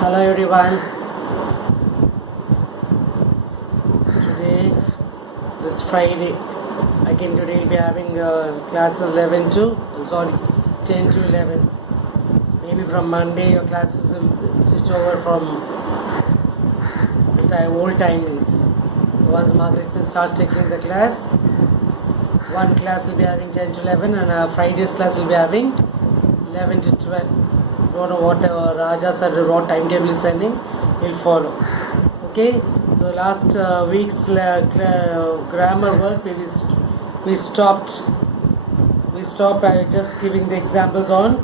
Hello everyone. Today is Friday. Again today we'll be having classes 11 to 10 to 11. Maybe from Monday your classes will switch over from the old timings. Once Margaret starts taking the class, one class will be having 10 to 11 and Friday's class will be having 11 to 12. Don't know what Raja said, what timetable is sending, we'll follow. Okay, the last week's grammar work we stopped just giving the examples on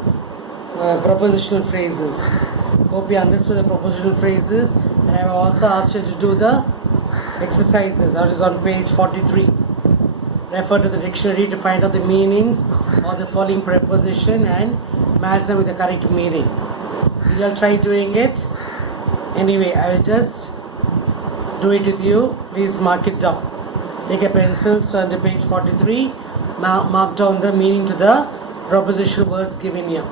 propositional phrases. Hope you understood the propositional phrases, and I have also asked you to do the exercises. That is on page 43. Refer to the dictionary to find out the meanings of the following preposition and match them with the correct meaning. You will try doing it. Anyway, I will just do it with you. Please mark it down. Take a pencil, turn to page 43, mark down the meaning to the prepositional words given here.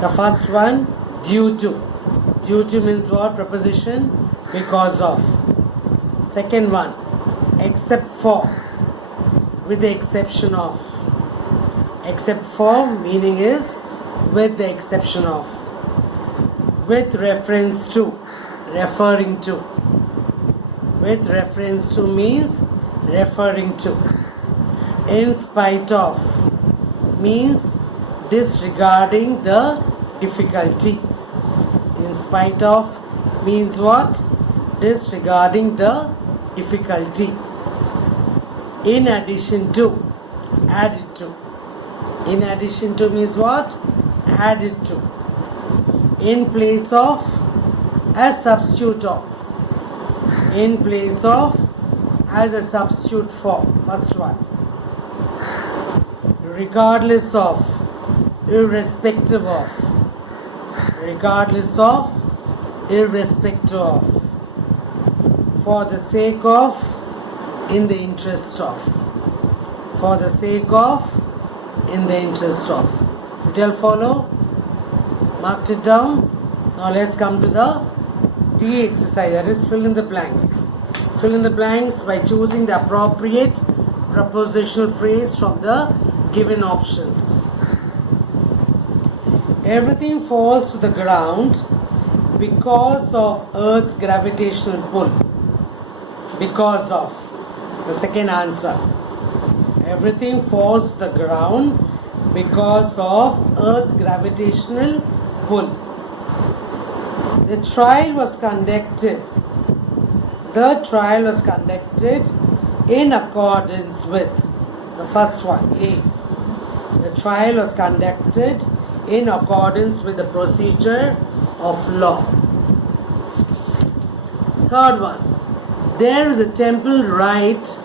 The first one, due to. Due to means what? Preposition, because of. Second one, except for, with the exception of. Except for meaning is with the exception of. With reference to, referring to. With reference to means referring to. In spite of means disregarding the difficulty. In spite of means what? Disregarding the difficulty. In addition to, added to. In addition to means what? Added to. In place of, as substitute of. In place of, as a substitute for. First one. Regardless of, irrespective of. Regardless of, irrespective of. For the sake of, in the interest of. For the sake of, in the interest of. Did you all follow? Marked it down. Now let's come to the T exercise, that is fill in the blanks. Fill in the blanks by choosing the appropriate prepositional phrase from the given options. Everything falls to the ground because of Earth's gravitational pull. Because of. The second answer. Everything falls to the ground because of Earth's gravitational pull. The trial was conducted in accordance with the first one, A. The trial was conducted in accordance with the procedure of law. Third one, there is a temple right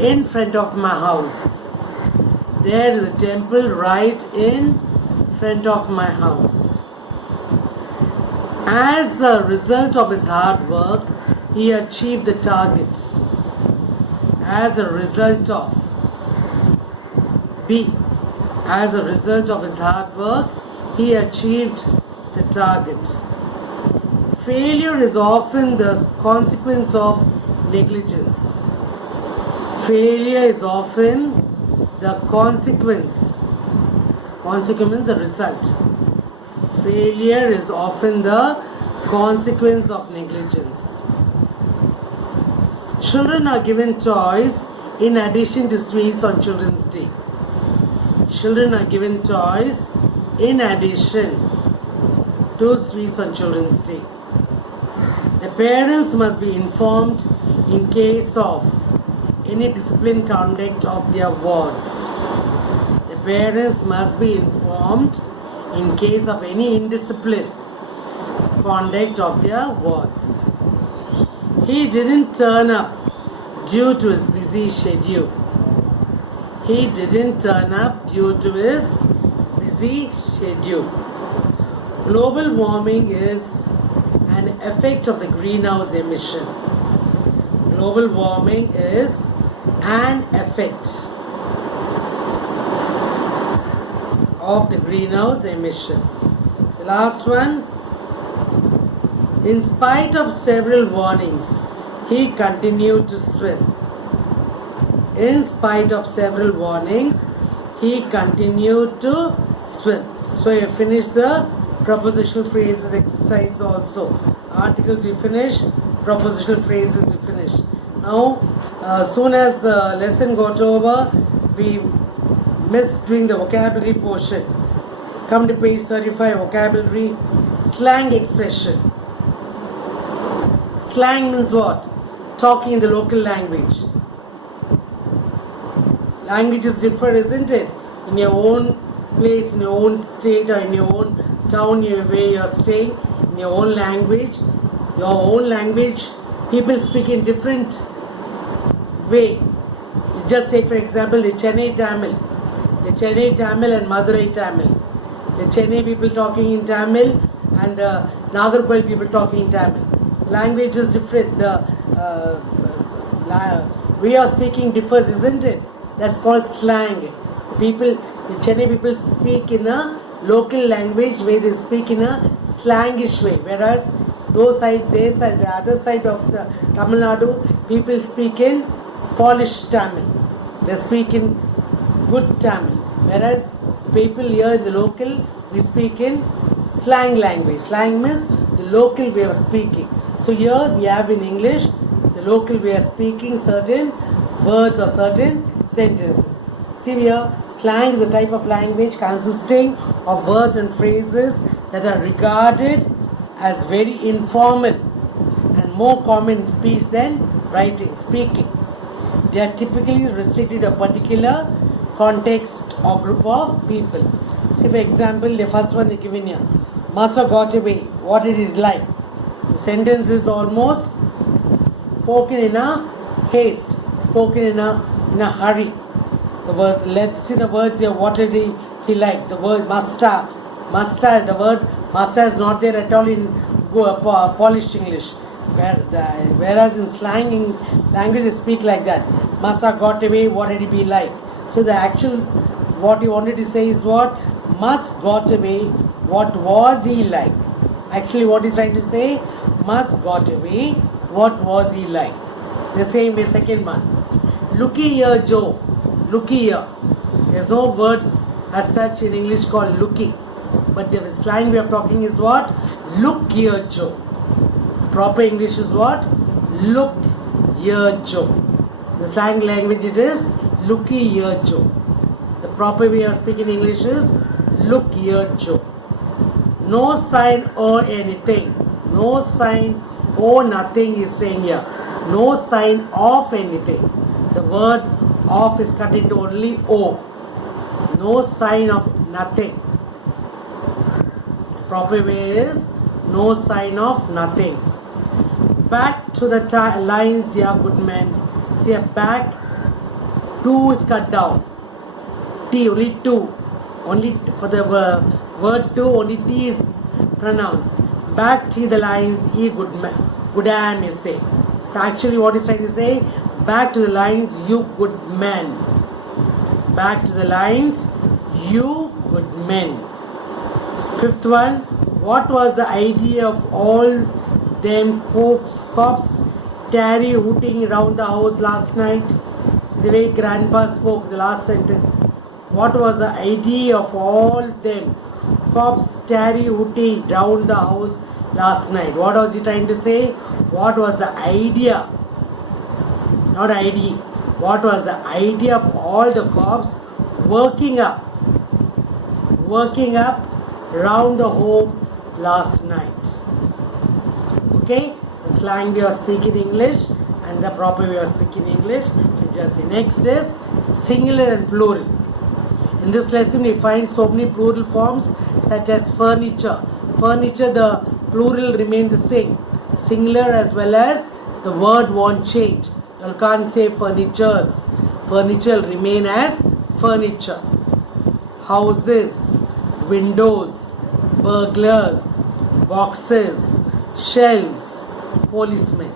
in front of my house. There is a temple right in front of my house. As a result of his hard work, he achieved the target. As a result of. B. As a result of his hard work, he achieved the target. Failure is often the consequence of negligence. Failure is often the consequence. Consequence, the result. Failure is often the consequence of negligence. Children are given toys in addition to sweets on Children's Day. Children are given toys in addition to sweets on Children's Day. The parents must be informed in case of any disciplined conduct of their wards. The parents must be informed in case of any indisciplined conduct of their wards. He didn't turn up due to his busy schedule. He didn't turn up due to his busy schedule. Global warming is an effect of the greenhouse emission. Global warming is an effect of the greenhouse emission. The last one, In spite of several warnings, he continued to swim. In spite of several warnings, he continued to swim. So you finish the prepositional phrases exercise also. Articles we finish, prepositional phrases we finish. Now, soon as the lesson got over, we missed doing the vocabulary portion. Come to page 35, vocabulary, slang expression. Slang means what? Talking in the local language. Languages differ, isn't it? In your own place, in your own state, or in your own town, where you're staying, in your own language. Your own language, people speak in different way. Just take for example the Chennai Tamil. The Chennai Tamil and Madurai Tamil. The Chennai people talking in Tamil and the Nagarkoil people talking in Tamil. Language is different. The way of speaking differs, isn't it? That's called slang. The Chennai people speak in a local language where they speak in a slangish way, whereas their side, the other side of the Tamil Nadu, people speak in polished Tamil. They speak in good Tamil, whereas people here in the local, we speak in slang language. Slang means the local way of speaking. So here we have in English, the local way of speaking certain words or certain sentences. See here, slang is a type of language consisting of words and phrases that are regarded as very informal and more common in speech than speaking. They are typically restricted to a particular context or group of people. See, for example, the first one they given here. Master got away. What did he like? The sentence is almost spoken in a haste, spoken in a hurry. The words, let's see the words here. What did he like? The word master. The word master is not there at all in polished English. Whereas in slang language they speak like that. Master got away, what did he be like? So the actual, what he wanted to say is what? Must got away, what was he like? Actually what he's trying to say, must got away, what was he like? The same way, second one. Looky here, Joe. Looky here. There's no words as such in English called looky. But the slang we are talking is what? Look here, Joe. Proper English is what? Look here, Joe. The slang language it is looky here, Joe. The proper way of speaking English is look here, Joe. No sign or anything. No sign or nothing is saying here. No sign of anything. The word of is cut into only O. No sign of nothing. Proper way is no sign of nothing. Back to the lines, yeah, good man. See, back, 2 is cut down. T, only 2. Only for the word 2, only T is pronounced. Back to the lines, ye good man. Good am is say. So actually what is trying to say? Back to the lines, you good man. Back to the lines, you good men. Fifth one, what was the idea of all them cops tarry hooting around the house last night? So the way grandpa spoke, the last sentence. What was the idea of all them cops tarry hooting around the house last night? What was he trying to say? What was the idea? Not idea. What was the idea of all the cops working up around the home last night? Okay, the slang way of speaking English and the proper way of speaking English. Just see. Next is singular and plural. In this lesson we find so many plural forms such as furniture. Furniture, the plural remain the same. Singular as well as the word won't change. You can't say furnitures. Furniture will remain as furniture. Houses, windows, burglars, boxes, shelves, policemen.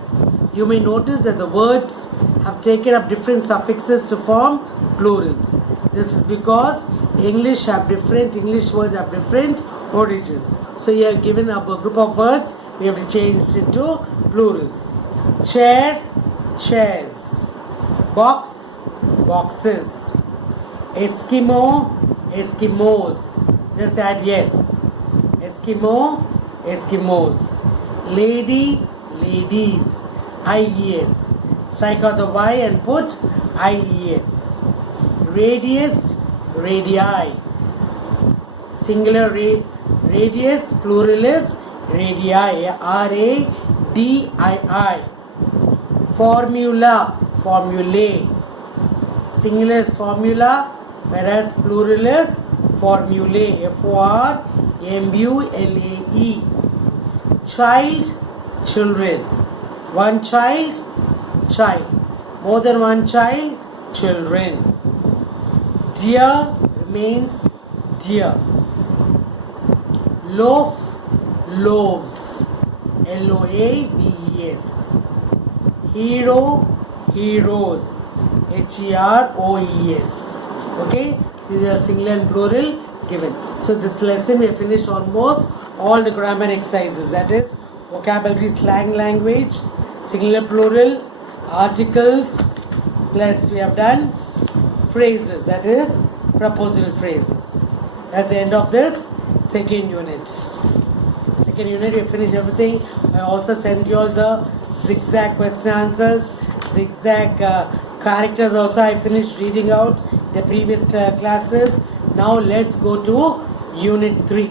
You may notice that the words have taken up different suffixes to form plurals. This is because English words have different origins. So you are given a group of words we have to change it into plurals. Chair, chairs. Box, boxes. Eskimo, Eskimos. Just add yes. Eskimo, Eskimos. Lady, ladies. IES. Strike out the Y and put IES. Radius, radii. Singular radius, plural is radii. RADII. Formula, formulae. Singular is formula, whereas plural is formulae. FORMULAE. Child, children. One child, child. More than one child, children. Deer remains deer. Loaf, loaves. LOAVES. Hero, heroes. HEROES. Okay, these are singular and plural given. So this lesson we have finished almost all the grammar exercises, that is vocabulary, slang language, singular, plural, articles, plus we have done phrases, that is propositional phrases. That's the end of this second unit. Second unit we have finished everything. I also sent you all the zigzag question answers, zigzag characters also I finished reading out the previous classes. Now let's go to unit 3.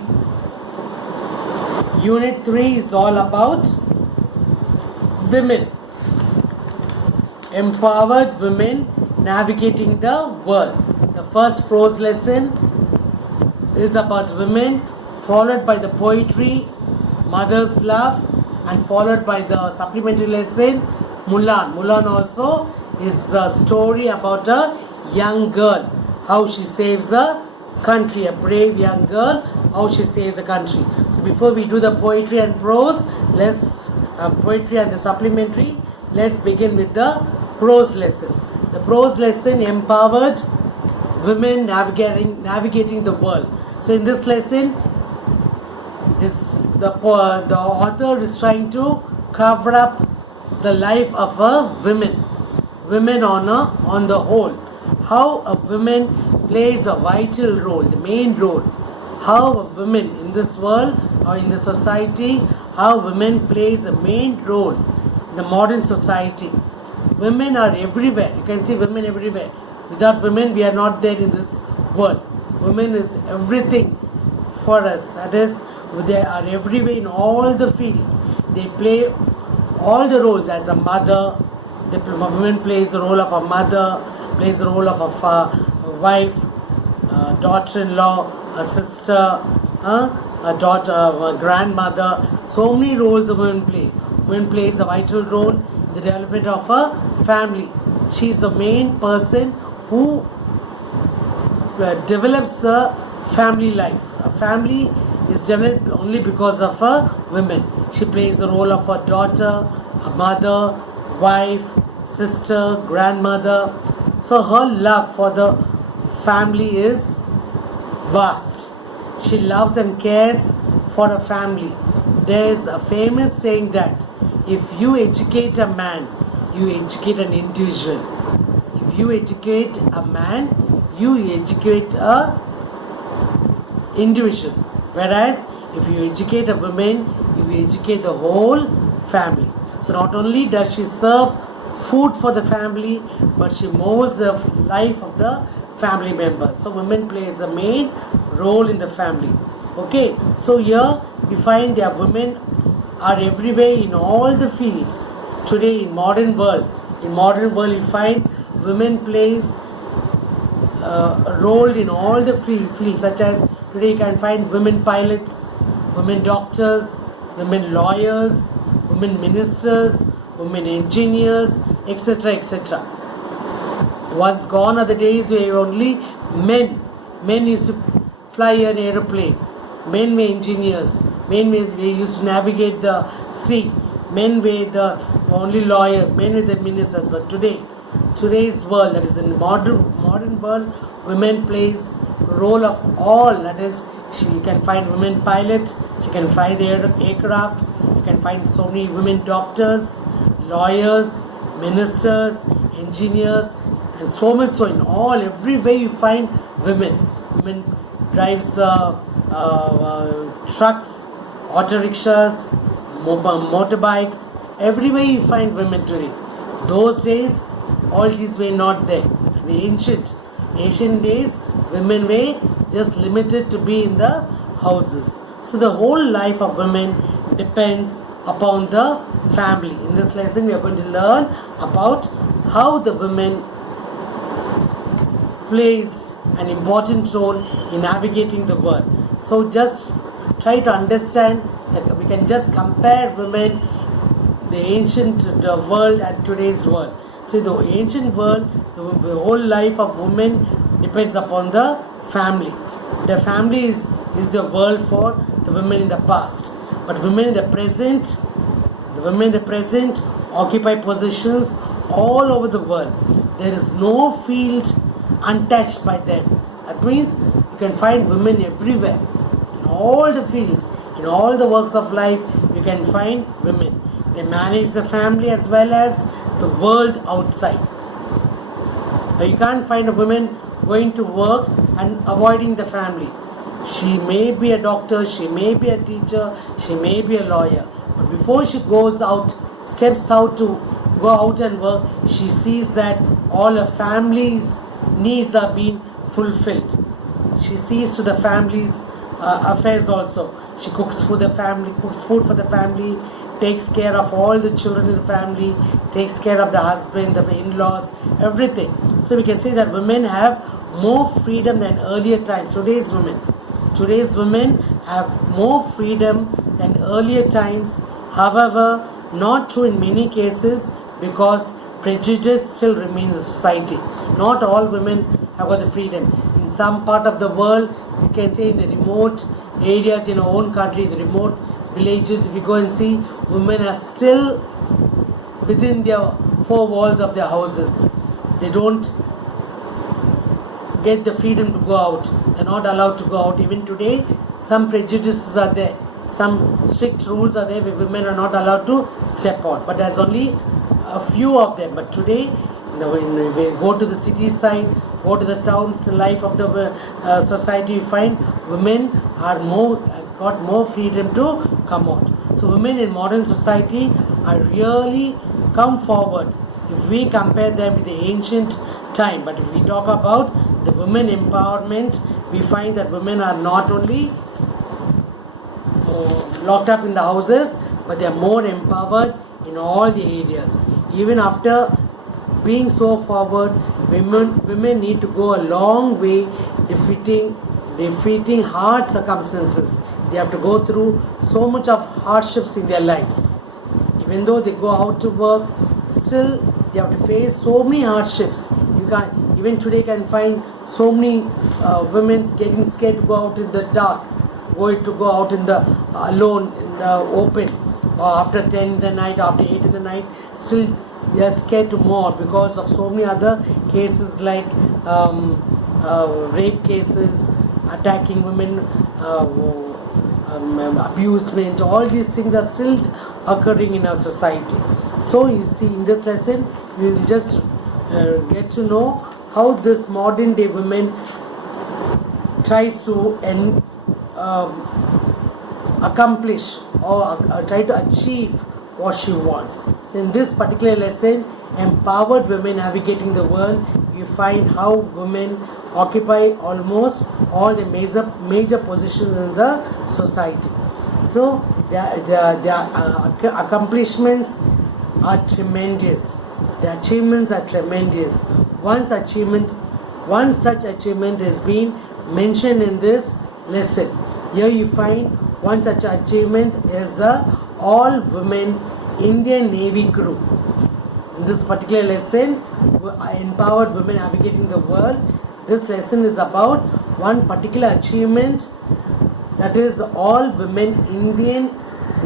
Unit 3 is all about women. Empowered women navigating the world. The first prose lesson is about women, followed by the poetry, mother's love, and followed by the supplementary lesson, Mulan. Mulan also is a story about a young girl, how she saves a country, a brave young girl, how she saves a country. So before we do the poetry and prose, poetry and the supplementary, let's begin with the prose lesson. The prose lesson, empowered women navigating the world. So in this lesson, the author is trying to cover up the life of a women on the whole. How a woman plays a vital role, the main role. How a woman in this world or in the society, how women plays a main role in the modern society. Women are everywhere. You can see women everywhere. Without women, we are not there in this world. Women is everything for us. That is, they are everywhere in all the fields. They play all the roles as a mother. The woman plays the role of a mother, plays the role of a wife, daughter-in-law, a sister, a daughter, a grandmother. So many roles a woman plays. Woman plays a vital role in the development of a family. She is the main person who develops the family life. A family is developed only because of a woman. She plays the role of a daughter, a mother, wife, sister, grandmother. So her love for the family is vast. She loves and cares for a family. There is a famous saying that if you educate a man, you educate an individual. If you educate a man, you educate a individual. Whereas if you educate a woman, you educate the whole family. So not only does she serve food for the family, but she molds the life of the family members. So women plays a main role in the family. Okay, so here we find that women are everywhere in all the fields. Today in modern world, you find women plays a role in all the fields, such as today you can find women pilots, women doctors, women lawyers, women ministers, women engineers, etc., etc. What gone are the days where only men used to fly an aeroplane, men were engineers, men used to navigate the sea, men were the only lawyers, men were the ministers. But today's world, that is the modern world, women plays role of all. That is, she can find women pilots, she can fly the aircraft, you can find so many women doctors, lawyers, ministers, engineers, and so much. So in everywhere you find women. Women drives the trucks, auto rickshaws, motorbikes. Everywhere you find women today. Those days, all these were not there. In the ancient days, women were just limited to be in the houses. So the whole life of women depends upon the family. In this lesson, we are going to learn about how the women plays an important role in navigating the world. So just try to understand that we can just compare women, the ancient world and today's world. So the ancient world, the whole life of women depends upon the family. The family is the world for the women in the past. But women in the present occupy positions all over the world. There is no field untouched by them. That means you can find women everywhere. In all the fields, in all the works of life, you can find women. They manage the family as well as the world outside. Now you can't find a woman going to work and avoiding the family. She may be a doctor, she may be a teacher, she may be a lawyer. But before she goes out, steps out to go out and work, she sees that all her family's needs are being fulfilled. She sees to the family's affairs also. She cooks for the family, cooks food for the family, takes care of all the children in the family, takes care of the husband, the in-laws, everything. So we can say that women have more freedom than earlier times. Today's women have more freedom than earlier times. However, not true in many cases because prejudice still remains in society. Not all women have got the freedom. In some part of the world, you can say in the remote areas in our own country, the remote villages, if you go and see, women are still within their four walls of their houses. They don't get the freedom to go out. They're not allowed to go out. Even today, some prejudices are there. Some strict rules are there where women are not allowed to step out. But there's only a few of them. But today, when we go to the city side, go to the towns, life of the society, you find women are got more freedom to come out. So women in modern society are really come forward if we compare them with the ancient time. But if we talk about the women empowerment, we find that women are not only locked up in the houses, but they are more empowered in all the areas. Even after being so forward, women need to go a long way defeating hard circumstances. They have to go through so much of hardships in their lives. Even though they go out to work, still they have to face so many hardships. You can't, even today can find so many women getting scared to go out in the dark, going to go out in the alone in the open, or after 10 in the night, after 8 in the night, still they are scared to more because of so many other cases like rape cases, attacking women, abusement. All these things are still occurring in our society. So you see, in this lesson we will just get to know how this modern day woman tries to accomplish or try to achieve what she wants. So in this particular lesson, Empowered Women Navigating the World, you find how women occupy almost all the major positions in the society. So their accomplishments are tremendous. The achievements are tremendous. One such achievement has been mentioned in this lesson. Here you find one such achievement is the all-women Indian Navy crew. In this particular lesson, Empowered Women Navigating the World, this lesson is about one particular achievement, that is the all-women Indian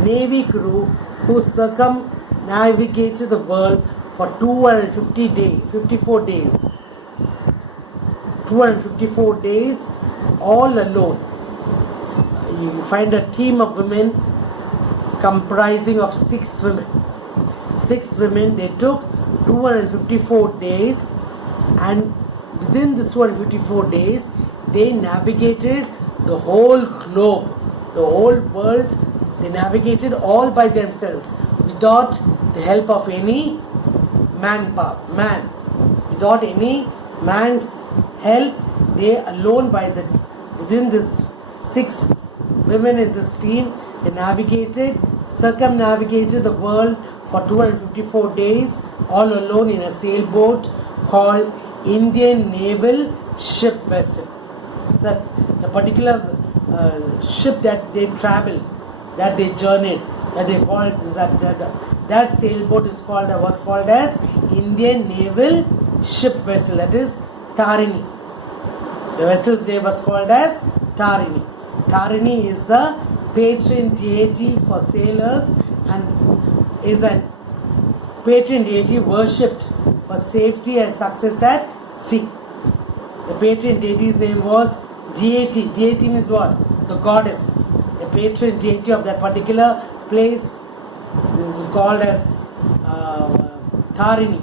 Navy crew who circumnavigated the world for 254 days. 254 days all alone. You find a team of women comprising of 6 women. 6 women, they took 254 days, and within this 254 days, they navigated the whole globe, the whole world. They navigated all by themselves without the help of any man, without any man's help. They alone, within this 6 women in this team, they circumnavigated the world for 254 days, all alone in a sailboat called Indian Naval Ship Vessel. The particular ship that they traveled, that they journeyed, that sailboat was called as Indian Naval Ship Vessel, that is Tarini. The vessel's name was called as Tarini. Tarini is the patron deity for sailors and is a patron deity worshipped for safety and success at sea. The patron deity's name was deity. Deity means what? The goddess. The patron deity of that particular place is called as Tarini.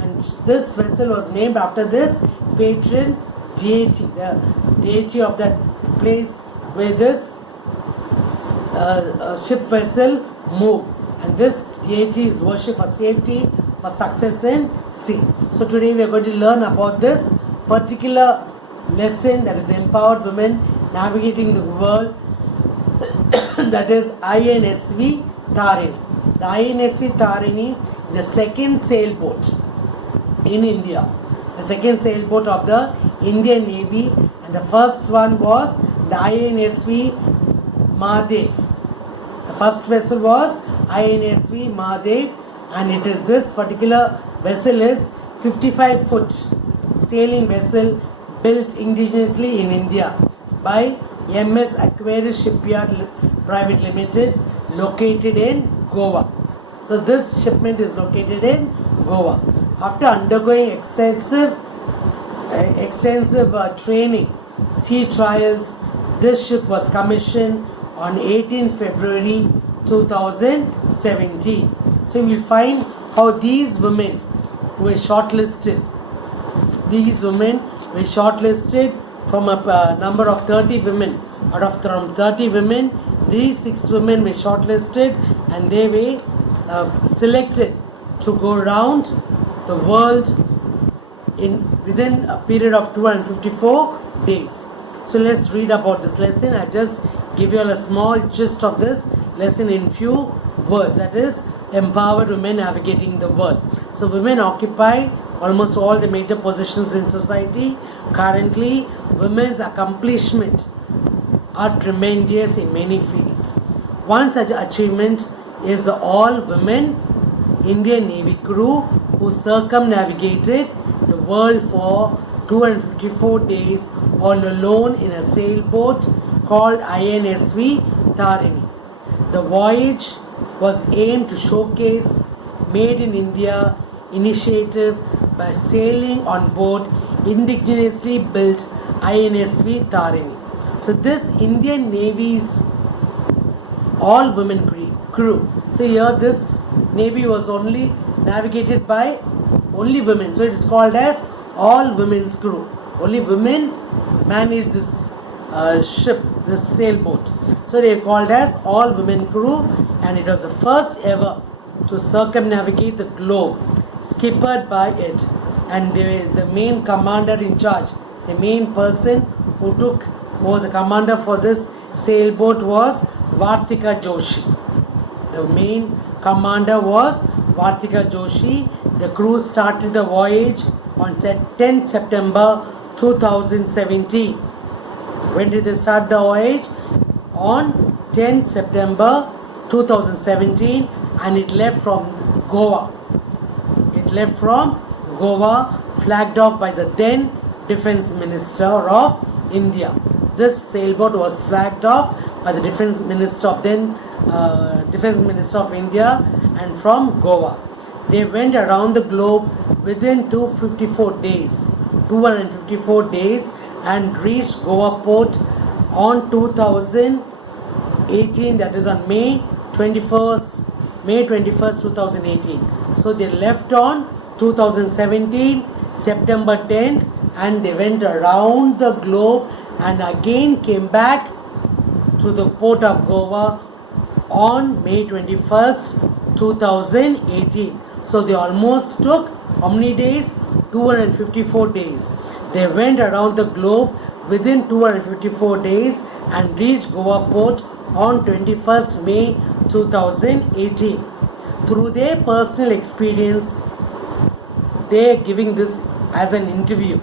And this vessel was named after this patron deity, the deity of that place where this ship vessel moved. And this deity is worshipped for safety, for success in sea. So today we are going to learn about this particular lesson, that is empowered women navigating the world, that is INSV Tarini. The INSV Tarini is the second sailboat in India, the second sailboat of the Indian Navy, and the first one was the INSV Mahadev. The first vessel was INSV Mahadev, and it is this particular vessel is 55-foot sailing vessel built indigenously in India by MS Aquarius Shipyard Private Limited, located in Goa. So this shipment is located in Goa. After undergoing extensive training, sea trials, this ship was commissioned on 18 February 2017. So you will find how these women were shortlisted. These women were shortlisted from a number of 30 women. Out of 30 women, these 6 women were shortlisted, and they were selected to go around the world within a period of 254 days. So let's read about this lesson. I just give you a small gist of this lesson in few words, that is empowered women navigating the world. So women occupy almost all the major positions in society. Currently, women's accomplishments are tremendous in many fields. One such achievement is the all-women Indian Navy crew who circumnavigated the world for 254 days on alone in a sailboat called INSV Tarini. The voyage was aimed to showcase Made in India initiative by sailing on board indigenously built INSV Tarini. So this Indian Navy's all-women crew. So here this Navy was only navigated by only women. So it is called as all-women's crew. Only women manage this ship, this sailboat. So they are called as all-women crew, and it was the first ever to circumnavigate the globe, skippered by it. And the main commander in charge, the main person who was the commander for this sailboat was Vartika Joshi. The main commander was Vartika Joshi. The crew started the voyage on 10th September 2017. When did they start the voyage? On 10th September 2017, and it left from Goa. It left from Goa, flagged off by the then Defence Minister of India. This sailboat was flagged off by the Defence Minister of India, and from Goa. They went around the globe within 254 days, and reached Goa port on 2018, that is on May May 21st, 2018. So they left on 2017, September 10th, and they went around the globe and again came back to the port of Goa on May 21st, 2018. So they almost took how many days? 254 days. They went around the globe within 254 days and reached Goa port on 21st May 2018. Through their personal experience, they are giving this as an interview.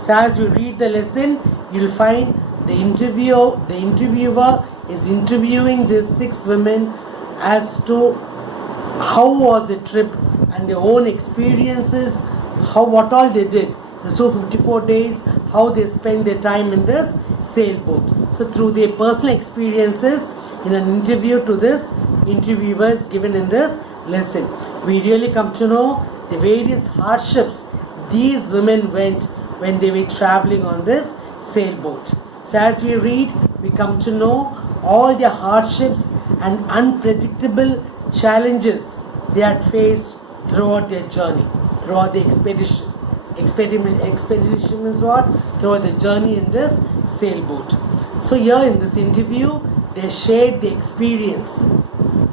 So as you read the lesson, you'll find the interviewer is interviewing these 6 women as to how was the trip and their own experiences, what all they did. The 254 days, how they spend their time in this sailboat. So through their personal experiences in an interview to this interviewers given in this lesson, we really come to know the various hardships these women went when they were traveling on this sailboat. So as we read, we come to know all the hardships and unpredictable challenges they had faced throughout their journey, throughout the expedition. Expedition is what? Throughout the journey in this sailboat. So here in this interview, they shared the experience.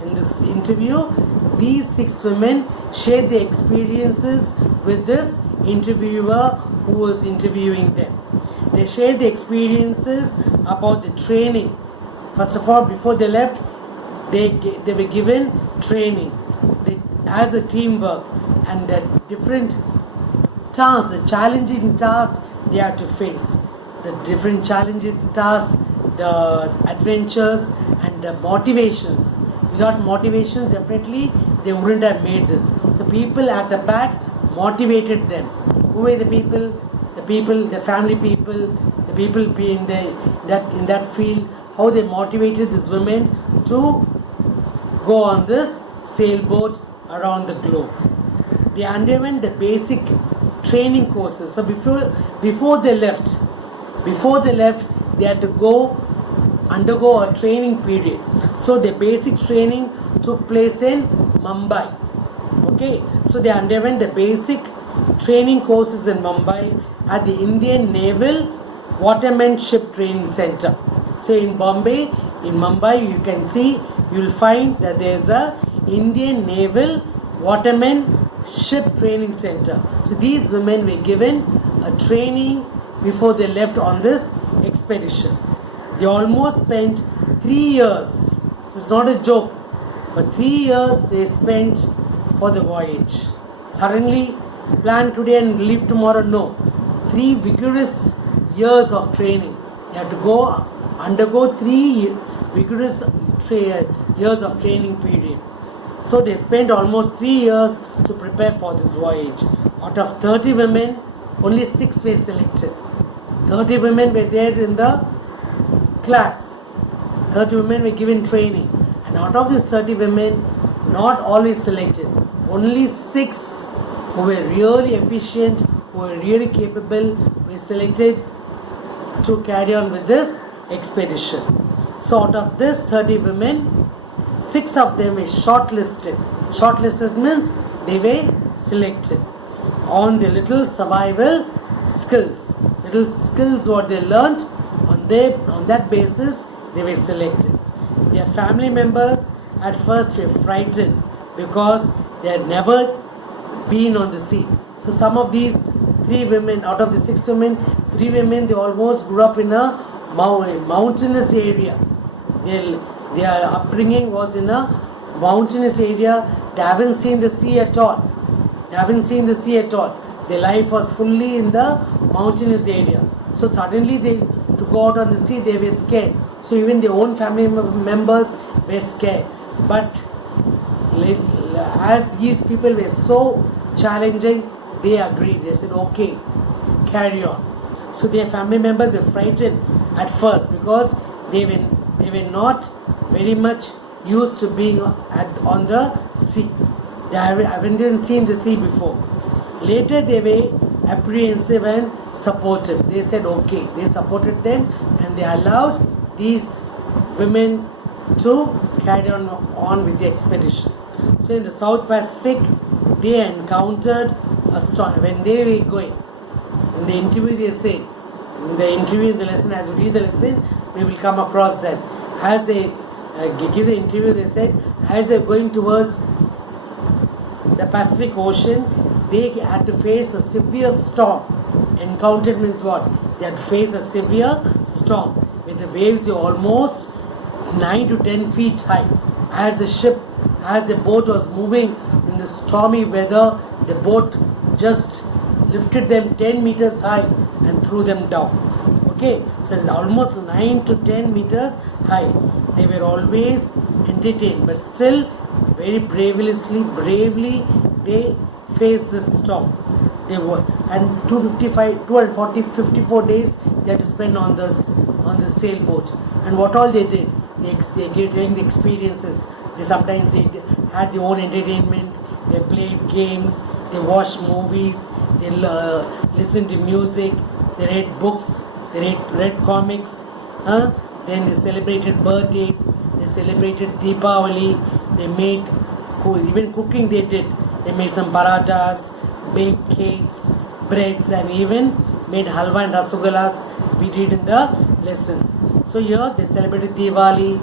In this interview, these 6 women shared their experiences with this interviewer who was interviewing them. They shared the experiences about the training. First of all, before they left, they were given training as a teamwork and the different tasks, the challenging tasks they had to face, the different challenging tasks, the adventures and the motivations. Without motivations, definitely they wouldn't have made this. So people at the back motivated them. Who were the people? The family people, the people being in that field, how they motivated these women to go on this sailboat around the globe. They underwent the basic training courses. So before they left, they had to undergo a training period. So the basic training took place in Mumbai. Okay, so they underwent the basic training courses in Mumbai at the Indian Naval Waterman Ship Training Center. So in Mumbai, you will find that there is a Indian Naval Waterman Ship Training Center. So these women were given a training before they left on this expedition. They almost spent 3 years. It's not a joke, but 3 years they spent for the voyage. Suddenly, plan today and leave tomorrow? No. 3 vigorous years of training. They had to undergo 3 vigorous years of training period. So they spent almost 3 years to prepare for this voyage. Out of 30 women, only 6 were selected. 30 women were there in the class. 30 women were given training. And out of these 30 women, not always selected. Only 6 who were really efficient, who were really capable, were selected to carry on with this expedition. So out of this 30 women, 6 of them were shortlisted. Shortlisted means they were selected on the little survival skills. Little skills what they learnt, on that basis they were selected. Their family members at first were frightened because they had never been on the sea. So some of these 3 women, out of the 6 women, 3 women, they almost grew up in a mountainous area. Their upbringing was in a mountainous area. They haven't seen the sea at all. Their life was fully in the mountainous area. So suddenly to go out on the sea, they were scared. So even their own family members were scared. But as these people were so challenging, they agreed. They said, okay, carry on. So their family members were frightened at first because they were not very much used to being on the sea. They haven't seen the sea before. Later they were apprehensive and supportive. They said okay. They supported them and they allowed these women to carried on with the expedition. So in the South Pacific, they encountered a storm. When they were going, in the interview they say, in the lesson, as we read the lesson, we will come across that. As they give the interview, they said, as they're going towards the Pacific Ocean, they had to face a severe storm. Encountered means what? They had to face a severe storm with the waves almost 9 to 10 feet high. As the boat was moving in the stormy weather, the boat just lifted them 10 meters high and threw them down. Okay, so it's almost 9 to 10 meters high. They were always entertained, but still very bravely they faced this storm. They were, and 254 days they had to spend on the sailboat. And what all they did, they gave the experiences. They had their own entertainment. They played games. They watched movies. They listened to music. They read books. They read comics. Then they celebrated birthdays. They celebrated Deepavali. They made even cooking. They did. They made some parathas, baked cakes, breads, and even made halwa and rasagullas. We read in the lessons. So here they celebrated Diwali,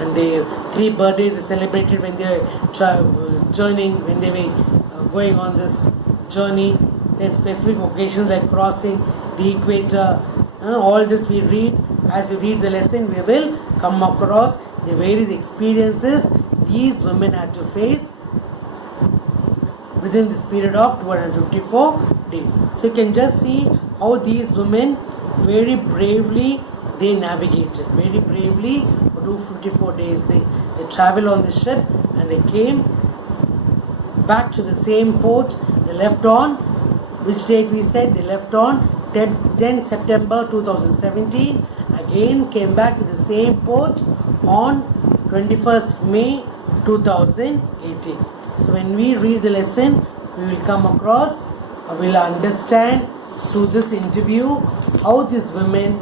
and the 3 birthdays they celebrated when they were journeying, when they were going on this journey. Then specific occasions like crossing the equator. All this we read. As we read the lesson, we will come across the various experiences these women had to face within this period of 254 days. So you can just see how these women very bravely they navigated. Very bravely for 254 days. They traveled on the ship and they came back to the same port. They left on, which date we said? They left on 10 September 2017. Again came back to the same port on 21st May 2018. So when we read the lesson, we will come across, we will understand through this interview how these women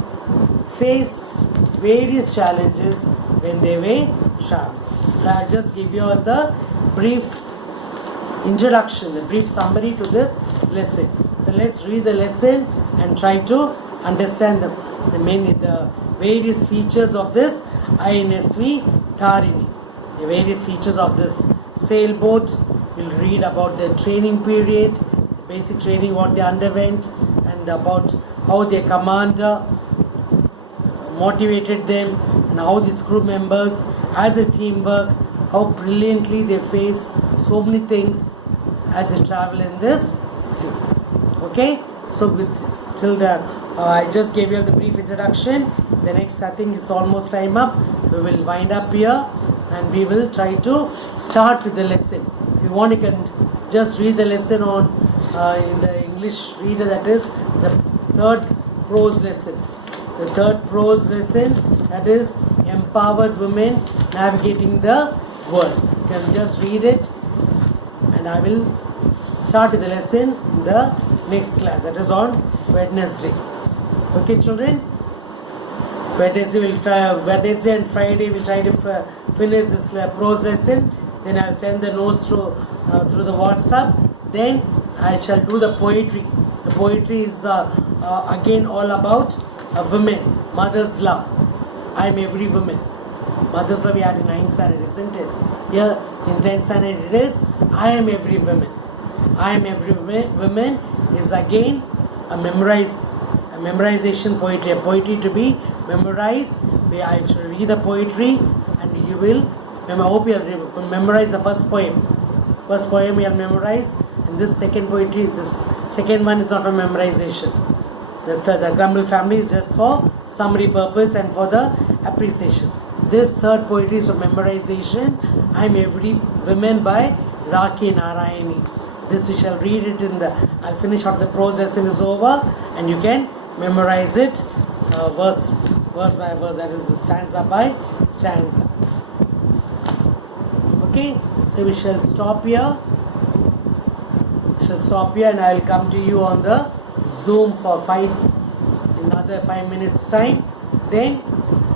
face various challenges when they were traveling. So I'll just give you all the brief introduction, the brief summary to this lesson. So let's read the lesson and try to understand the various features of this INSV Tarini. The various features of this sailboat. We'll read about the training period, basic training what they underwent, and about how their commander motivated them, and how these crew members as a teamwork, how brilliantly they face so many things as they travel in this sea. Okay, so I just gave you the brief introduction. The next, I think it's almost time up. We will wind up here and we will try to start with the lesson. If you want, you can just read the lesson on in the English reader, that is the 3rd prose lesson. The 3rd prose lesson, that is Empowered Women Navigating the World. You can just read it, and I will start with the lesson in the next class, that is on Wednesday. Okay, children? Wednesday and Friday we'll try to finish this prose lesson. Then I'll send the notes through the WhatsApp. Then I shall do the poetry. The poetry is again all about women, mother's love. I am every woman. Mother's love we had in 9th standard, isn't it? Here in 10th standard it is I am every woman. I am every woman is again a memorization poetry, a poetry to be memorized. I shall read the poetry and you will, I hope you have memorized the first poem. First poem you have memorized, and this second poetry, this second one is not for memorization. The Grumble family is just for summary purpose and for the appreciation. This 3rd poetry is for memorization. I am every woman by Rakhi Narayani. This we shall read it in the, I'll finish out the prose lesson is over and you can memorize it verse by verse, that is stanza by stanza. Okay, so we shall stop here. And I will come to you on the Zoom for another 5 minutes time. Then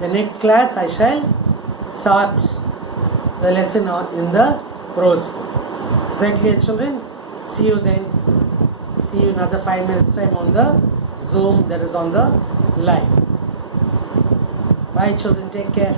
the next class I shall start the lesson in the prose book. Is that clear, children? See you then. See you another 5 minutes time on the Zoom that is on the live. Bye children, take care.